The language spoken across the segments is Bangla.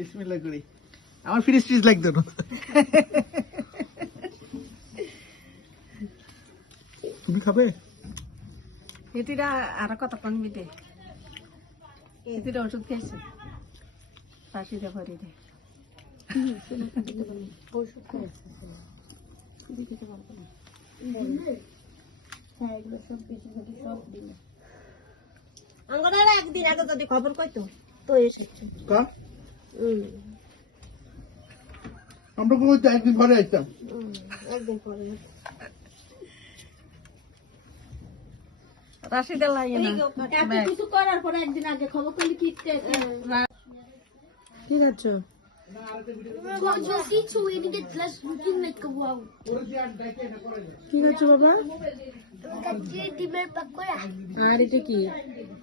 বিসমিল্লাহ করি। আমার ফ্রিজ ফ্রিজ লাগতো না। তুমি খাবে? এটিরা আর কতক্ষণ মিটে? এটিরা ওষুধ খেয়েছে? পাশিতে ভরি দে। আঙ্গনার একদিন আগে যদি খবর কইতো তো এসেছে। কা? আমরা একদিন ঘরে আসতাম একদিন পরে রাশিদা লাগে না। এত কিছু করার পরে একদিন আগে খবর করলে কি কি খাচ্ছ কিছু এদিকে গ্লাস বুকিং নাই কবু আউ কি খাচ্ছ বাবা। কাজে ডিমের পাকোড়া আর এটা কি?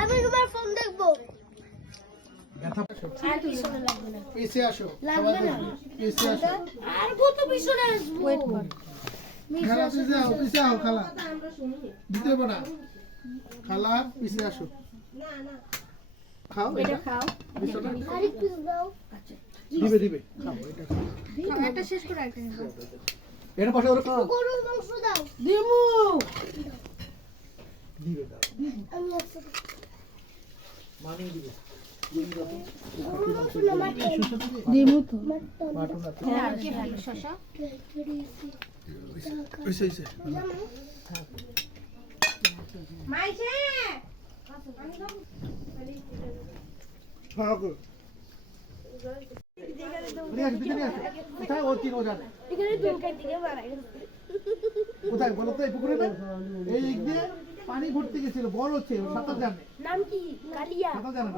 আমি তোমার ফোন দেখব। পিছে আসো লাগবে না? পিছে আসো। আর কত পিছনে আসব? খালা পিছে আও পিছে আও খালা। দিতে হবে না খালা পিছে আসো। খাও এটা খাও। আরে কি দাও। দিবে দিবে। খাও এটা খাও। একটা শেষ করে একটা এটা পাশে ওরা গরুর মাংস দাও। দিমু। দিবে দাও। আমি একটা মানিয়ে দিবে। দিমু তো। মাটন। বাটন আছে। শশা ওইসে ওইসে খাও গো নিয়ে আসো দিকে নিয়ে আসো কোথায় ও তিন ও জানে এখানে দুলকার দিকে মারাই কোথায় বলো তো এই পুকুরে না এই দিক দিয়ে পানি ভর্তি গেছিল বড় হচ্ছে সাঁতার জানে। নাম কি? কালিয়া। সাঁতার জানে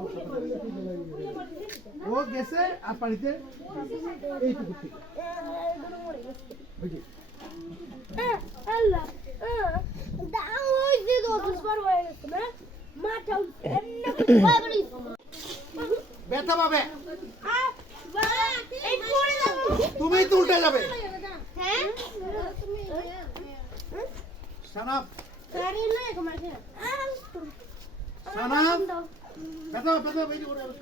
ও গেছে আর পানিতে এই পুকুর থেকে। আল্লাহ। দাও ওই যে দশ বার হয়ে গেছে না? মাথা এমনি করে ব্যথা পাবে। তুমি তো উল্টে যাবে। সানাপ সানাপ বেটা বেটা বেরিয়ে পড়ে আর